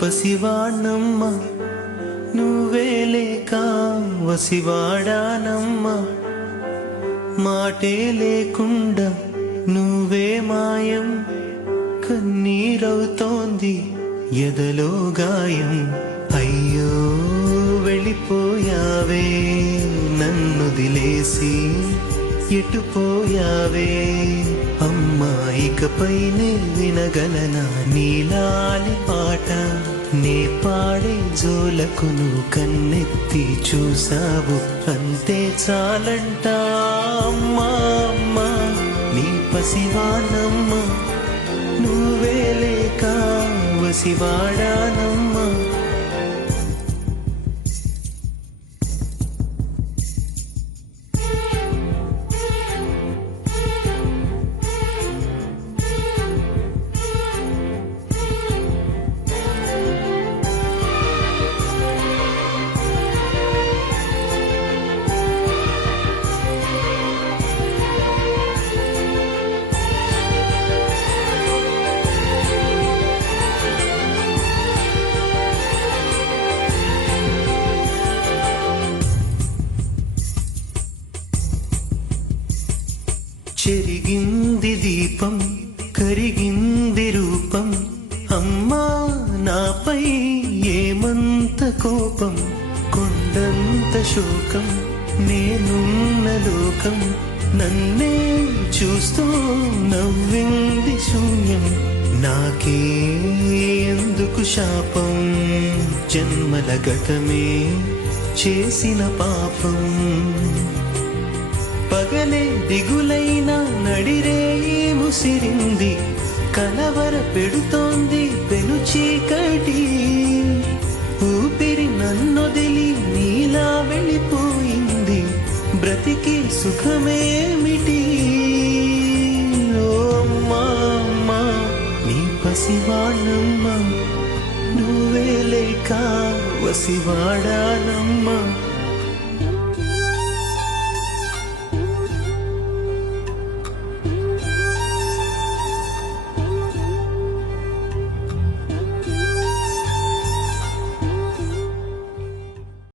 పసివాణ్ణమ్మా నువ్వే లేక వసివాడానమ్మా మాటే లేకుండా నువ్వే మాయం కన్నీరవుతోంది ఎదలో గాయం అయ్యో వెళ్ళిపోయావే నన్నొదిలేసి ఎటుపోయావే అమ్మా ఇకపైనే వినగలనా నీలాలి పాట నే పాడే జోలకు నువ్వు కన్నెత్తి చూసావు అంతే చాలంట అమ్మా అమ్మా నీ పసివానమ్మా నువ్వే లేక వసివాడానమ్మా చెరిగింది దీపం కరిగింది రూపం అమ్మా నాపై ఏమంత కోపం కొండంత శోకం నేనున్న లోకం నన్నే చూస్తూ నవ్వింది శూన్యం నాకే ఎందుకు శాపం జన్మల గతమే చేసిన పాపం పగలే దిగులైన నడిరేయి ముసిరింది కలవర పెడుతోంది పెను చీకటి ఊపిరి నన్నొదిలి నీలా వెళ్ళిపోయింది బ్రతికి సుఖమేమిటి ఓ అమ్మా అమ్మా నీ పసివాణమ్మా నువ్వే లేక వసివాడానమ్మా